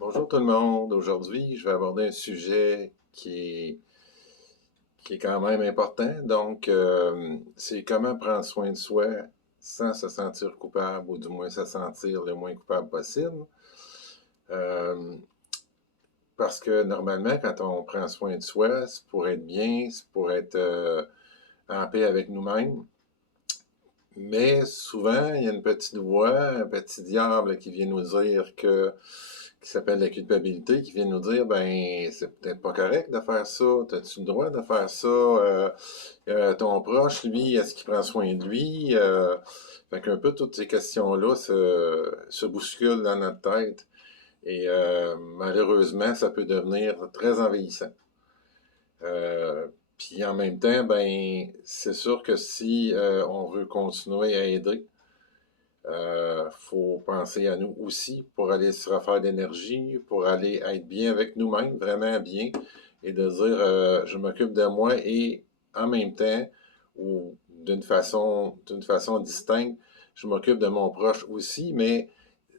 Bonjour tout le monde. Aujourd'hui, je vais aborder un sujet qui est quand même important. Donc, c'est comment prendre soin de soi sans se sentir coupable ou du moins se sentir le moins coupable possible. Euh, Parce que normalement, quand on prend soin de soi, c'est pour être bien, c'est pour être en paix avec nous-mêmes. Mais souvent, il y a une petite voix, un petit diable qui vient nous dire qui s'appelle la culpabilité, qui vient nous dire, ben, c'est peut-être pas correct de faire ça, t'as-tu le droit de faire ça, ton proche, lui, est-ce qu'il prend soin de lui, fait qu'un peu toutes ces questions-là se bousculent dans notre tête, et malheureusement, ça peut devenir très envahissant. Euh, Puis en même temps, ben, c'est sûr que si on veut continuer à aider, faut penser à nous aussi pour aller se refaire d'énergie, pour aller être bien avec nous-mêmes, vraiment bien, et de dire je m'occupe de moi et en même temps, ou d'une façon distincte, je m'occupe de mon proche aussi, mais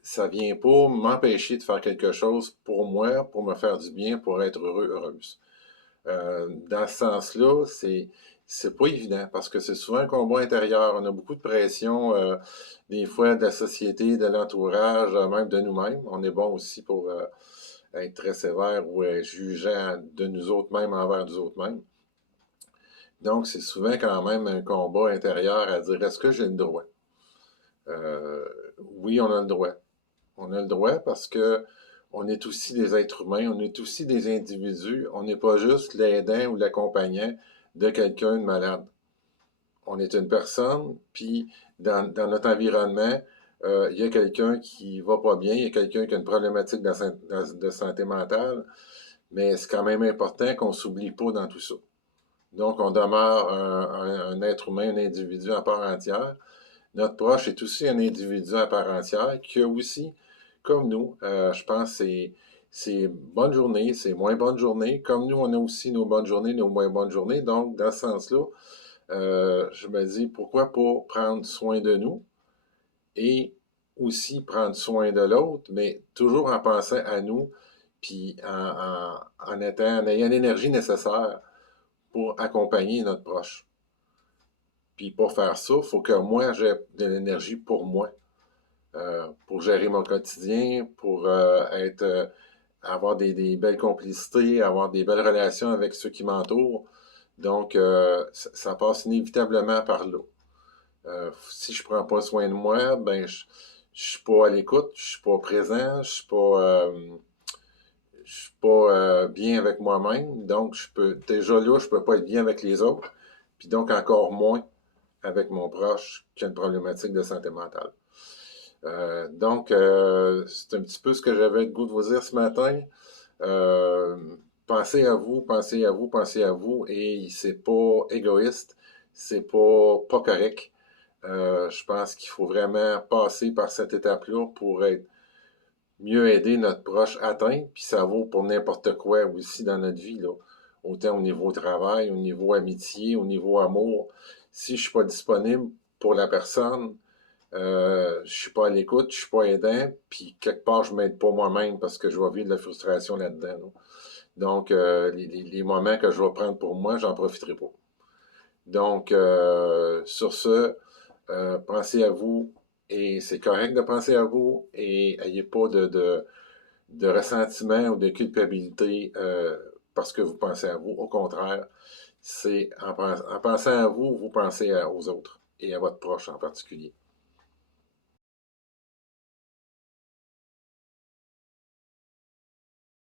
ça vient pas m'empêcher de faire quelque chose pour moi, pour me faire du bien, pour être heureux, heureuse. Dans ce sens-là, c'est pas évident parce que c'est souvent un combat intérieur. On a beaucoup de pression, des fois de la société, de l'entourage, même de nous-mêmes. On est bon aussi pour être très sévère ou jugeant de nous autres mêmes envers nous autres mêmes. Donc, c'est souvent quand même un combat intérieur à dire est-ce que j'ai le droit? Euh, oui, on a le droit. On a le droit parce que on est aussi des êtres humains, on est aussi des individus, on n'est pas juste l'aidant ou l'accompagnant de quelqu'un de malade. On est une personne, puis dans notre environnement, il y a quelqu'un qui va pas bien, il y a quelqu'un qui a une problématique de santé mentale, mais c'est quand même important qu'on s'oublie pas dans tout ça. Donc, on demeure un être humain, un individu à part entière. Notre proche est aussi un individu à part entière qui a aussi, comme nous, je pense, c'est bonnes journées, c'est moins bonnes journées. Comme nous, on a aussi nos bonnes journées, nos moins bonnes journées. Donc, dans ce sens-là, je me dis, pourquoi pas prendre soin de nous et aussi prendre soin de l'autre, mais toujours en pensant à nous, puis en ayant l'énergie nécessaire pour accompagner notre proche. Puis pour faire ça, il faut que moi, j'ai de l'énergie pour moi. Pour gérer mon quotidien, pour avoir des belles complicités, avoir des belles relations avec ceux qui m'entourent. Donc, ça passe inévitablement par là. Si je prends pas soin de moi, ben je suis pas à l'écoute, je suis pas présent, je suis pas bien avec moi-même. Donc, je peux déjà là, je peux pas être bien avec les autres. Puis donc encore moins avec mon proche qui a une problématique de santé mentale. C'est un petit peu ce que j'avais le goût de vous dire ce matin. Euh, Pensez à vous, pensez à vous, pensez à vous, et c'est pas égoïste, c'est pas correct. Je pense qu'il faut vraiment passer par cette étape-là pour être mieux aider notre proche atteint, puis ça vaut pour n'importe quoi aussi dans notre vie, là. Autant au niveau travail, au niveau amitié, au niveau amour. Si je suis pas disponible pour la personne, je suis pas à l'écoute, je suis pas aidant, puis quelque part, je m'aide pas moi-même parce que je vais vivre de la frustration là-dedans. Là. Donc, les moments que je vais prendre pour moi, j'en profiterai pas. Donc, sur ce, pensez à vous, et c'est correct de penser à vous, et n'ayez pas de ressentiment ou de culpabilité parce que vous pensez à vous. Au contraire, c'est en pensant à vous, vous pensez aux autres, et à votre proche en particulier.